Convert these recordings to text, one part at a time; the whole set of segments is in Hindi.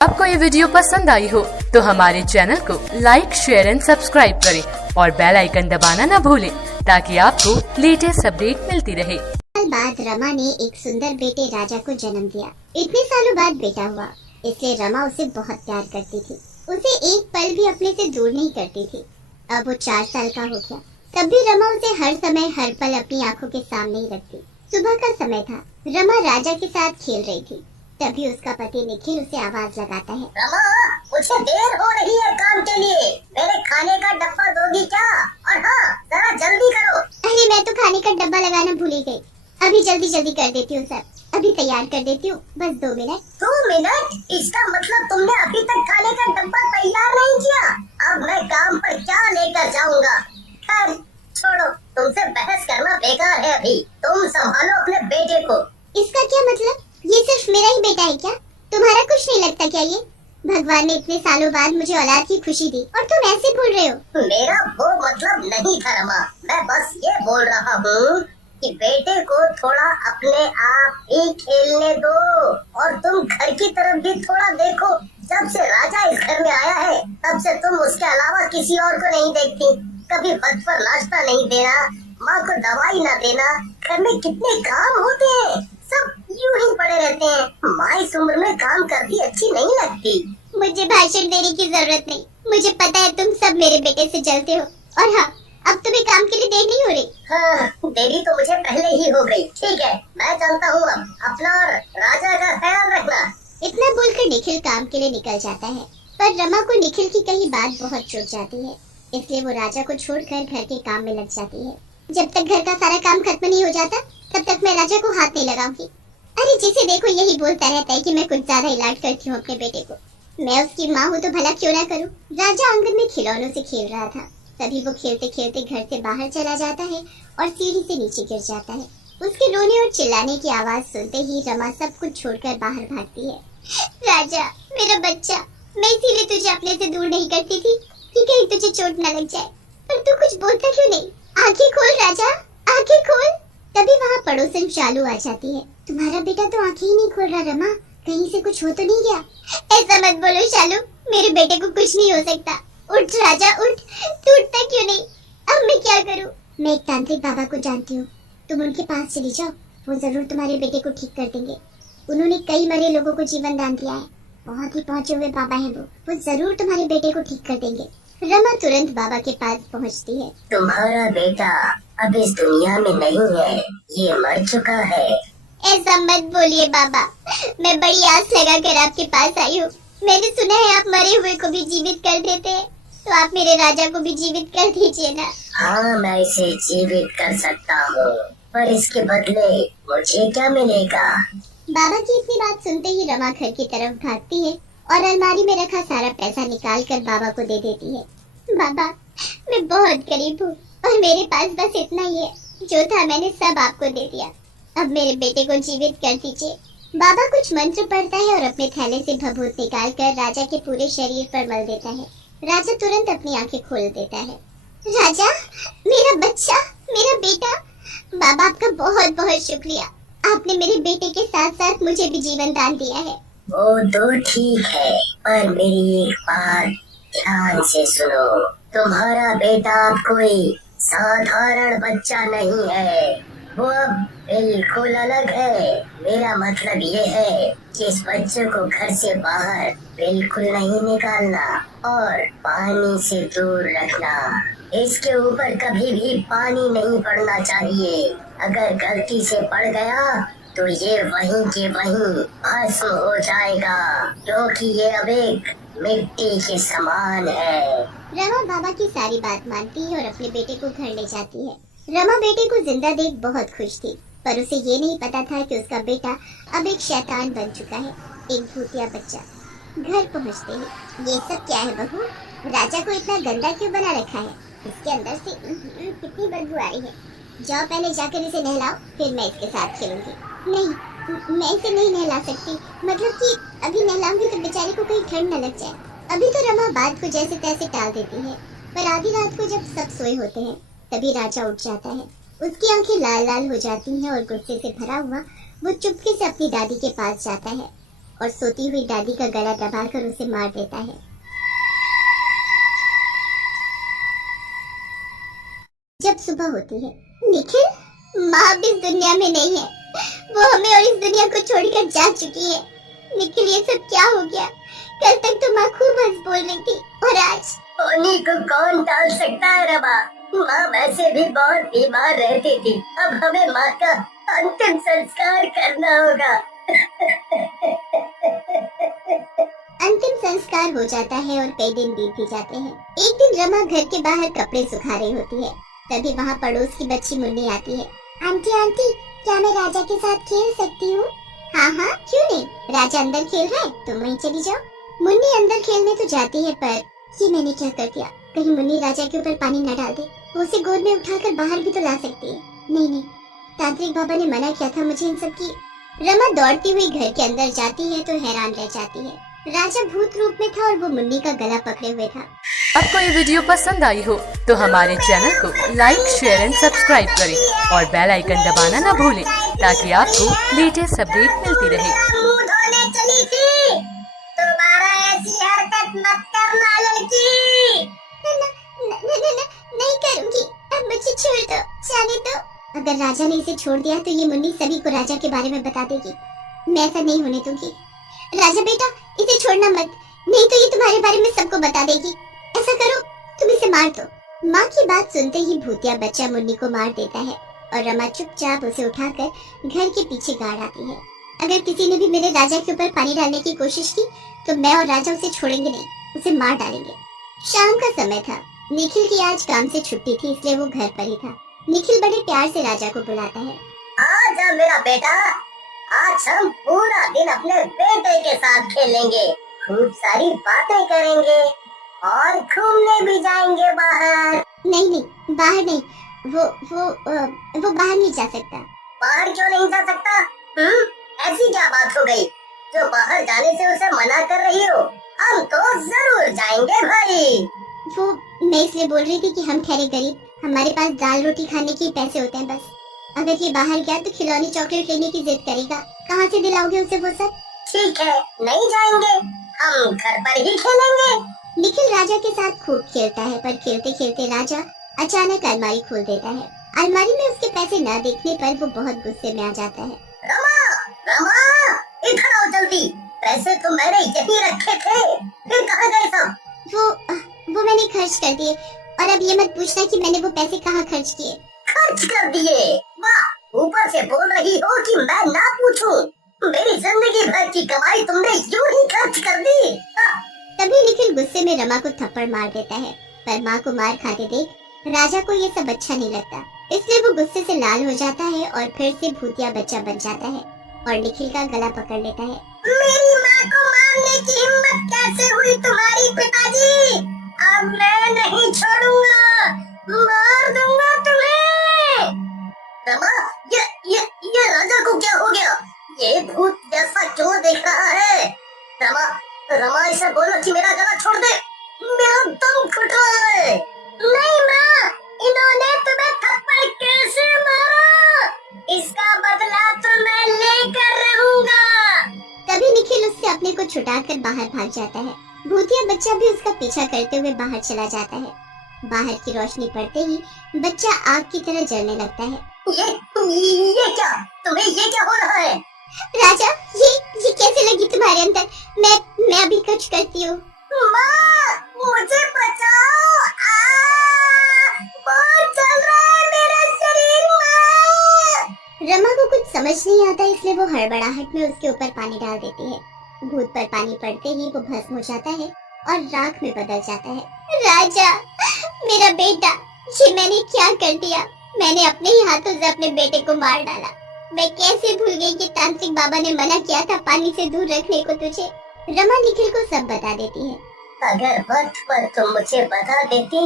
आपको ये वीडियो पसंद आई हो तो हमारे चैनल को लाइक, शेयर एंड सब्सक्राइब करें और बेल आइकन दबाना न भूलें ताकि आपको लेटेस्ट अपडेट मिलती रहे। साल बाद रमा ने एक सुंदर बेटे राजा को जन्म दिया। इतने सालों बाद बेटा हुआ, इसलिए रमा उसे बहुत प्यार करती थी। उसे एक पल भी अपने से दूर नहीं करती थी। अब वो 4 साल का हो गया, तब भी रमा उसे हर समय हर पल अपनी आंखों के सामने ही रखती। सुबह का समय था, रमा राजा के साथ खेल रही थी। तभी उसका पति निखिल उसे आवाज लगाता है, रमा, मुझे देर हो रही है काम के लिए, मेरे खाने का डब्बा दोगी क्या? और हाँ, जरा जल्दी करो। अरे मैं तो खाने का डब्बा लगाना भूल ही गई। अभी जल्दी जल्दी कर देती हूँ सर, अभी तैयार कर देती हूँ, बस 2 मिनट। 2 मिनट? इसका मतलब तुमने अभी तक खाने का डब्बा तैयार नहीं किया? अब मैं काम पर क्या लेकर जाऊँगा? खैर छोड़ो, तुमसे बहस करना बेकार है। अभी तुम संभालो अपने बेटे को। इसका क्या मतलब? ये सिर्फ मेरा ही बेटा है क्या? तुम्हारा कुछ नहीं लगता क्या? ये भगवान ने इतने सालों बाद मुझे औलाद की खुशी दी और तुम ऐसे भूल रहे हो। मेरा वो मतलब नहीं था रमा, मैं बस ये बोल रहा हूँ कि बेटे को थोड़ा अपने आप ही खेलने दो और तुम घर की तरफ भी थोड़ा देखो। जब से राजा इस घर में आया है तब से तुम उसके अलावा किसी और को नहीं देखती। कभी वक्त पर नाश्ता नहीं देना, माँ को दवाई न देना, घर में कितने काम होते हैं, सब यूं ही पड़े रहते हैं। माँ इस उम्र में काम करती अच्छी नहीं लगती। मुझे भाषण देने की जरूरत नहीं, मुझे पता है तुम सब मेरे बेटे से जलते हो। और हाँ, अब तुम्हें काम के लिए देर नहीं हो रही। हाँ, देरी तो मुझे पहले ही हो गई। ठीक है, मैं जानता हूँ। अब अपना और राजा का ख्याल रखना। इतना बोलकर निखिल काम के लिए निकल जाता है, पर रमा को निखिल की कही बात बहुत चुभ जाती है, इसलिए वो राजा को छोड़कर घर के काम में लग जाती है। जब तक घर का सारा काम खत्म नहीं हो जाता तब तक मैं राजा को हाथ नहीं लगाऊंगी। अरे जिसे देखो यही बोलता रहता है कि मैं कुछ ज्यादा ही लाड करती हूँ अपने बेटे को। मैं उसकी माँ हूँ तो भला क्यों ना करूँ। राजा आंगन में खिलौनों से खेल रहा था, तभी वो खेलते खेलते घर से बाहर चला जाता है और सीढ़ी से नीचे गिर जाता है। उसके रोने और चिल्लाने की आवाज सुनते ही रमा सब कुछ छोड़कर बाहर भागती है। राजा, मेरा बच्चा, मैं इसीलिए तुझे अपने से दूर नहीं करती थी कि कहीं तुझे चोट न लग जाए, पर तू कुछ बोलता क्यों नहीं? आंखें खोल राजा, आंखें खोल। तभी वहाँ पड़ोसन चालू आ जाती है। तुम्हारा बेटा तो आंखें ही नहीं खोल रहा रमा, कहीं से कुछ हो तो नहीं गया? ऐसा मत बोलो शालू, मेरे बेटे को कुछ नहीं हो सकता। उठ राजा उठ, तू उठता क्यों नहीं? अब मैं क्या करूँ? मैं एक तांत्रिक बाबा को जानती हूँ, तुम उनके पास चली जाओ, वो जरूर तुम्हारे बेटे को ठीक कर देंगे। उन्होंने कई मरे लोगों को जीवन दान दिया है, बहुत ही पहुँचे हुए बाबा है वो जरूर तुम्हारे बेटे को ठीक कर देंगे। रमा तुरंत बाबा के पास पहुँचती है। तुम्हारा बेटा अब इस दुनिया में नहीं है, ये मर चुका है। ऐसा मत बोलिए बाबा, मैं बड़ी आस लगा कर आपके पास आई हूँ। मैंने सुना है आप मरे हुए को भी जीवित कर देते हैं, तो आप मेरे राजा को भी जीवित कर दीजिए ना। हाँ, मैं इसे जीवित कर सकता हूँ, पर इसके बदले मुझे क्या मिलेगा? बाबा की इतनी बात सुनते ही रमा घर की तरफ भागती है और अलमारी में रखा सारा पैसा निकाल कर बाबा को दे देती है। बाबा, मैं बहुत गरीब हूँ और मेरे पास बस इतना ही है, जो था मैंने सब आपको दे दिया, अब मेरे बेटे को जीवित कर दीजिए। बाबा कुछ मंत्र पढ़ता है और अपने थैले से भभूत निकाल कर राजा के पूरे शरीर पर मल देता है। राजा तुरंत अपनी आंखें खोल देता है। राजा, मेरा बच्चा, मेरा बेटा। बाबा आपका बहुत बहुत शुक्रिया, आपने मेरे बेटे के साथ साथ मुझे भी जीवन दान दिया है। वो तो ठीक है, पर मेरी एक बात ध्यान से सुनो। तुम्हारा बेटा कोई साधारण बच्चा नहीं है, वो अब बिल्कुल अलग है। मेरा मतलब ये है कि इस बच्चे को घर से बाहर बिल्कुल नहीं निकालना और पानी से दूर रखना। इसके ऊपर कभी भी पानी नहीं पड़ना चाहिए। अगर गलती से पड़ गया तो ये वहीं के वहीं भस्म हो जाएगा, क्योंकि ये अब एक मिट्टी के समान है। रमा बाबा की सारी बात मानती है और अपने बेटे को घर ले जाती है। रमा बेटे को जिंदा देख बहुत खुश थी, पर उसे ये नहीं पता था कि उसका बेटा अब एक शैतान बन चुका है, एक भूतिया बच्चा। घर पहुंचते ही, ये सब क्या है बहू? राजा को इतना गंदा क्यों बना रखा है? इसके अंदर से कितनी बदबू आ रही है। जाओ पहले जाकर इसे नहलाओ, फिर मैं इसके साथ खेलूंगी। नहीं, मैं इसे नहीं नहला सकती, मतलब कि अभी नहलाऊंगी तो बेचारे को कहीं ठंड न लग जाए। अभी तो रमा बात को जैसे तैसे टाल देती है, पर आधी रात को जब सब सोए होते हैं तभी राजा उठ जाता है। उसकी आंखें लाल लाल हो जाती हैं और गुस्से से भरा हुआ वो चुपके से अपनी दादी के पास जाता है। और सोती हुई दादी का गला दबाकर उसे मार देता है। जब सुबह होती है, निखिल माँ भी इस दुनिया में नहीं है, वो हमें और इस दुनिया को छोड़कर जा चुकी है। निखिल ये सब क्या हो गया? कल तक तो माँ खूब हंस बोल रही थी और आज होनी को कौन टाल सकता है रमा? माँ वैसे भी बहुत बीमार रहती थी, अब हमें माँ का अंतिम संस्कार करना होगा। अंतिम संस्कार हो जाता है और कई दिन बीत भी जाते हैं। एक दिन रमा घर के बाहर कपड़े सुखा रही होती है, तभी वहाँ पड़ोस की बच्ची मुन्नी आती है। आंटी आंटी, क्या मैं राजा के साथ खेल सकती हूँ? हाँ हाँ, क्यों नहीं, राजा अंदर खेल रहा है, तुम वहीं चली जाओ। मुन्नी अंदर खेलने तो जाती है, पर ये मैंने क्या कर दिया, कहीं मुन्नी राजा के ऊपर पानी न डाल दे। वो उसे गोद में उठाकर बाहर भी तो ला सकती है। नहीं नहीं, तांत्रिक बाबा ने मना किया था मुझे इन सब की। रमा दौड़ती हुई घर के अंदर जाती है तो हैरान रह जाती है। राजा भूत रूप में था और वो मुन्नी का गला पकड़े हुए था। आपको ये वीडियो पसंद आई हो तो हमारे चैनल को लाइक, शेयर एंड सब्सक्राइब करें और बेल आइकन दबाना ना भूलें ताकि आपको लेटेस्ट अपडेट मिलती रहे। मुंह धोने चली थी, दोबारा ऐसी हरकत मत करना लड़की। नहीं करूंगी, अब मुझे छोड़ दो, जाने दो। अगर राजा ने इसे छोड़ दिया तो ये मुन्नी सभी को राजा के बारे में बता देगी। मैं ऐसा नहीं होने दूंगी। राजा बेटा, इसे छोड़ना मत, नहीं तो ये तुम्हारे बारे में सबको बता देगी। ऐसा करो, तुम इसे मार दो। माँ की बात सुनते ही भूतिया बच्चा मुन्नी को मार देता है और रमा चुपचाप उसे उठाकर घर के पीछे गाड़ आती है। अगर किसी ने भी मेरे राजा के ऊपर पानी डालने की कोशिश की तो मैं और राजा उसे छोड़ेंगे नहीं, उसे मार डालेंगे। शाम का समय था। निखिल की आज काम से छुट्टी थी, इसलिए वो घर पर ही था। निखिल बड़े प्यार से राजा को बुलाता है। आजा मेरा बेटा, आज हम पूरा दिन अपने बेटे के साथ खेलेंगे, खूब सारी बातें करेंगे और घूमने भी जाएंगे बाहर। नहीं नहीं, बाहर नहीं, वो बाहर नहीं जा सकता। बाहर क्यों नहीं जा सकता? ऐसी क्या बात हो गई जो बाहर जाने से उसे मना कर रही हो? हम तो जरूर जाएंगे भाई। वो मैं इसलिए बोल रही थी कि हम ठहरे गरीब, हमारे पास दाल रोटी खाने के पैसे होते हैं बस। अगर ये बाहर गया तो खिलौनी चॉकलेट लेने की जिद करेगा, कहाँ से दिलाओगे उसे वो सब? ठीक है, नहीं जाएंगे, हम घर पर ही खेलेंगे। निखिल राजा के साथ खूब खेलता है, पर खेलते खेलते राजा अचानक अलमारी खोल देता है। अलमारी में उसके पैसे न देखने पर वो बहुत गुस्से में आ जाता है। रमा, रमा, इधर आओ जल्दी, पैसे तो मैंने यहीं रखे थे, फिर कहाँ गए सब? वो मैंने खर्च कर दिए, और अब ये मत पूछना कि मैंने वो पैसे कहाँ खर्च किए। खर्च कर दिए? वाह, ऊपर से बोल रही हो कि मैं ना पूछूं। मेरी जिंदगी भर की कमाई तुमने यूं ही खर्च कर दी। तभी निखिल गुस्से में रमा को थप्पड़ मार देता है, पर माँ को मार खाते देख राजा को ये सब अच्छा नहीं लगता, इसलिए वो गुस्से से लाल हो जाता है और फिर से भूतिया बच्चा बन जाता है और निखिल का गला पकड़ लेता है। मेरी माँ को मारने की हिम्मत कैसे हुई तुम्हारी पिताजी? अब मैं नहीं छोड़ूंगा, मार दूंगा तुम्हें। रमा, ये राजा को क्या हो गया? ये भूत जैसा क्यों देख रहा है? रमा, रमा इसे बोलो कि मेरा गला छोड़ दे, मेरा दम घुट रहा है। नहीं माँ, इन्होंने तुम्हें थप्पड़ कैसे मारा? इसका बदला तो मैं लेकर रहूंगा। तभी निखिल उससे अपने को छुड़ाकर बाहर भाग जाता है। भूतिया बच्चा भी उसका पीछा करते हुए बाहर चला जाता है। बाहर की रोशनी पड़ते ही बच्चा आग की तरह जलने लगता है। ये क्या? तुम्हें ये क्या हो रहा है? राजा, ये कैसे लगी तुम्हारे अंदर? मैं अभी कुछ करती हूँ। माँ, मुझे बचाओ, बहुत जल रहा है मेरा शरीर। माँ, रमा को कुछ समझ नहीं आता, इसलिए वो हड़बड़ाहट में उसके ऊपर पानी डाल देती है। भूत पर पानी पड़ते ही वो भस्म हो जाता है और राख में बदल जाता है। राजा, मेरा बेटा, ये मैंने क्या कर दिया? मैंने अपने ही हाथों से अपने बेटे को मार डाला। मैं कैसे भूल गई कि तांत्रिक बाबा ने मना किया था पानी से दूर रखने को तुझे। रमा निखिल को सब बता देती है। अगर वक्त पर तुम मुझे बता देती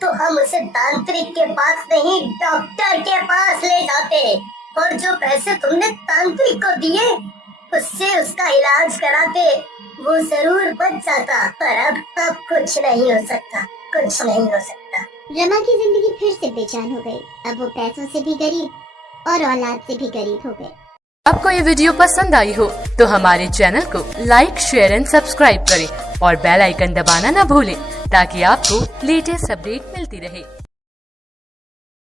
तो हम उसे तांत्रिक के पास नहीं, डॉक्टर के पास ले जाते, और जो पैसे तुमने तांत्रिक को दिए उससे उसका इलाज कराते, वो जरूर बच जाता। पर अब कुछ नहीं हो सकता, कुछ नहीं हो सकता। रमा की जिंदगी फिर से बेचैन हो गई। अब वो पैसों से भी गरीब और औलाद से भी गरीब हो गए। आपको ये वीडियो पसंद आई हो तो हमारे चैनल को लाइक, शेयर एंड सब्सक्राइब करें और बेल आइकन दबाना न भूलें ताकि आपको लेटेस्ट अपडेट मिलती रहे।